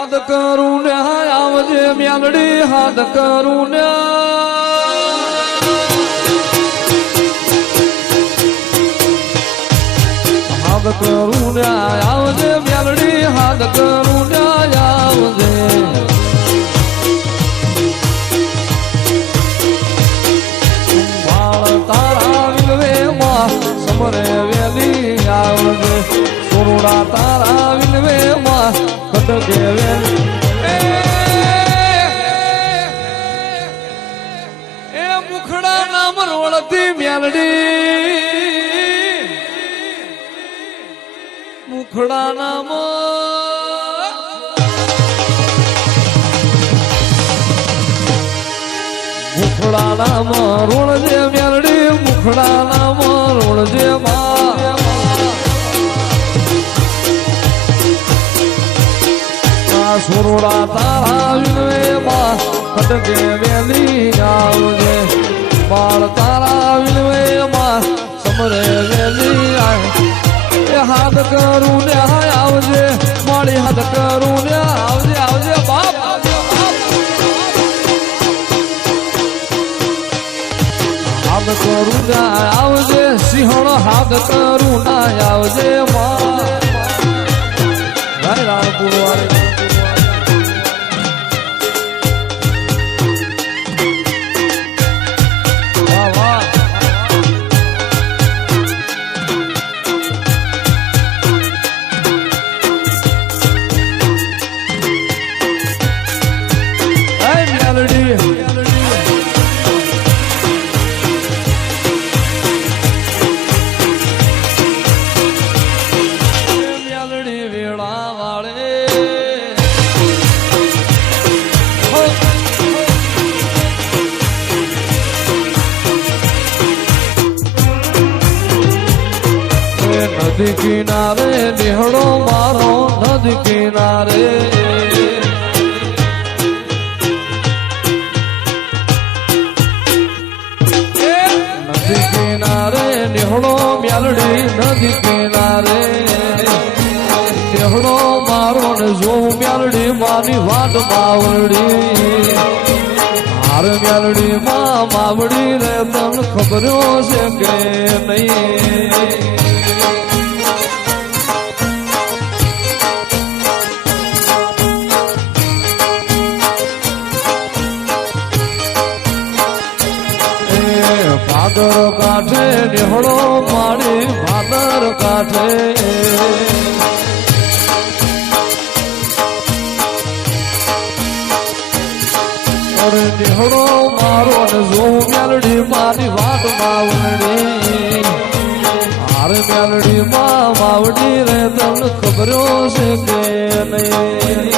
હાથ કરું ને આવજે મ્યાલડી હાથ કરું ને હાથ કરું ને આવજે મ્યાલડી હાથ કરું ને આવજે બાળ તારા વિલવે માં સમરે વેલી આવજે સોરડા તારા વિલવે માં ખડકે વેલી એ મુખડા નામ રોળતી મ્યાલડી મુખડા નામ મુખડા નામ રોળજે મ્યાલડી મુખડા નામ રોળજે માં સોરડા તારા વિનવે માં ખડકે વેલી આવજે બાળ તારા વિનવે માં સમરે વેલી આવે હાથ કરું ને આવજે મારી હાથ કરું ને આવજે આવજે બાપ હાથ કરું ને આવજે સિંહણ હાથ કરું ના આવજે માં રાણપુર વાળી નદી કિનારે નિહળો મારો નદી કિનારે નદી કિનારે નિહળો મ્યાલડી નદી કિનારે નિહળો મારો ને જોઉં મ્યાલડી માની વાટ માવડી હાર મ્યાલડી માં માવડી રે તને ખબરો છે કે નહીં ભાદર કાંઠે નિહળો મારી ભાદર કાંઠે અરે નિહળો મારો ને જોઉં મ્યાલડી મારી વાટ માવડી હાર મ્યાલડી માં માવડી રે તમને ખબરો છે કે નહીં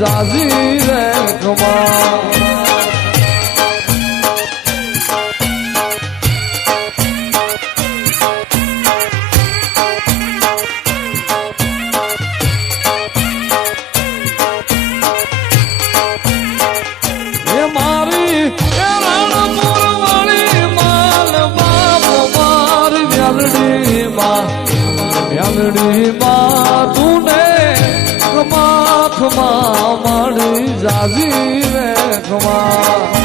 જાજી રે કમા મ્યાલડી માં તું ને ખમા ખમા મારી જાજી રે ખમા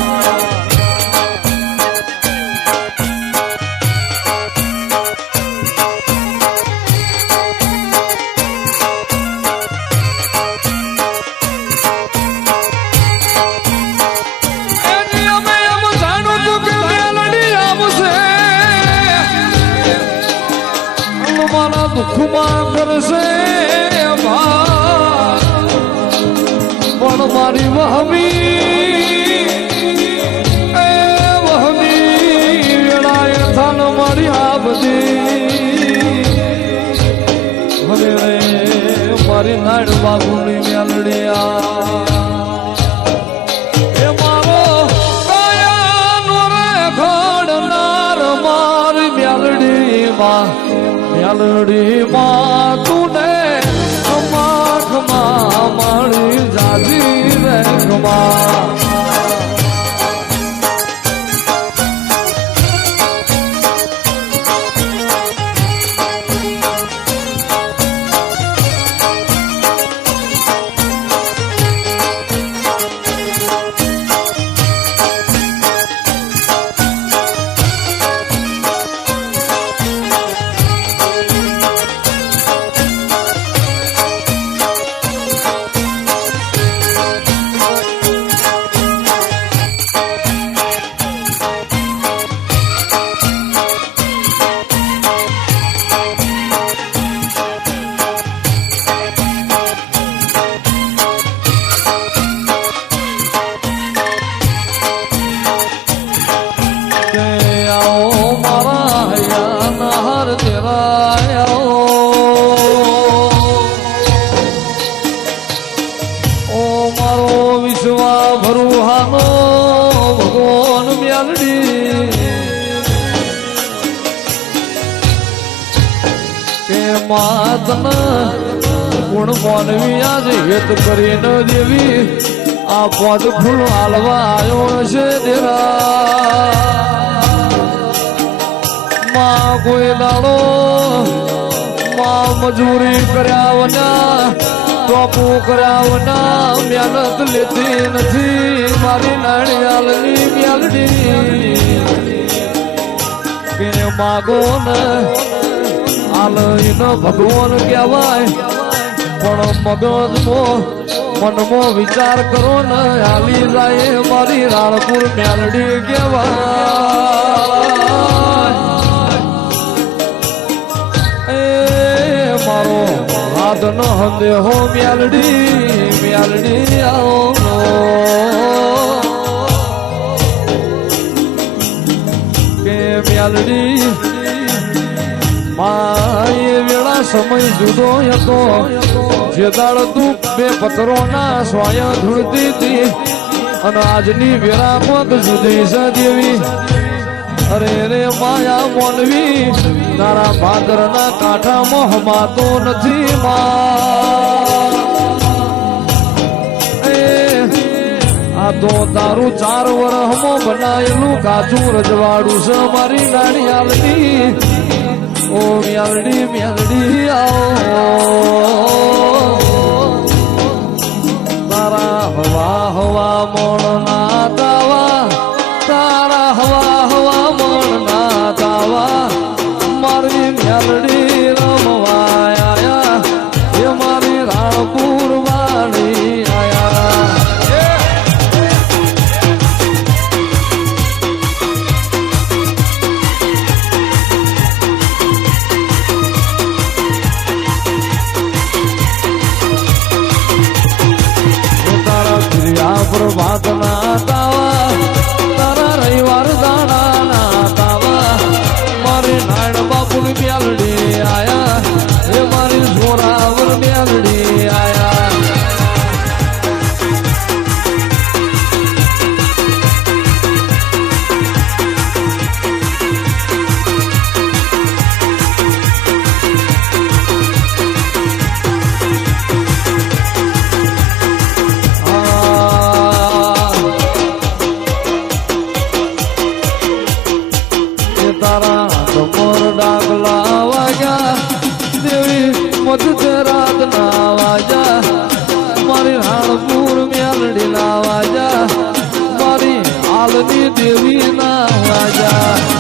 દુઃખમાં કરશે પણ મારી વહમી વેળાએ થાન મારી આ બધી મને મારી નાડ બાબુની મેલડિયા એ મારો કાયાનો રે ઘડનાર મારી મેલડીમાં મ્યાલડી માં તું ને ખમા ખમા મારી જાજી રે ખમા ગુણ માનવી આજે હેત કરી ન દેવી આ પદ ફૂલ હાલવા આવ્યો છે દેરા માં કોઈ દાડો માં મજૂરી કર્યા વના ટોપુ કર્યા વના મહેનત લેતી નથી મારી નાણિયાલની મેલડી કે માગો ને ભગવાન કહેવાય પણ મનમો વિચાર કરો ને હાલી જાય મારી રાણપુર મેલડી કહેવાય એ મારો હાથ ન હંદે હો મેલડી આવો કે મેલડી માએ વેળા સમય જુદો હતો જે દાળ તું બે પથ્થરોના સ્વાય ધૂળતી હતી અને આજની વેળા મત જુદી છે દેવી અરે રે માયા મોનવી તારા ભાદરના કાંઠામાં હમાતો નથી આ તો તારું 4 વર્ષમાં બનાયેલું કાચું રજવાડું છે મારી નાળિયાલની ઓ મેલડી આવો તારા હવા મોણ ના દાવા તારા હવા મોણ ના દાવા મારી મેલડી રમવાયા એ મારી રાણપુર વાળી આયા પ્રભાત ના તાવા તારા રવિવાર દાડા ના તાવા મારી નાયણ બાપુ મેલડી આયા એ મારી જોરાવર મેલડી આયા તારા કમરડા કિંમત છે રાતના વાજા મારી રાણપુર મેલડી ના વાજા મારી હાલની દેવી ના વાજા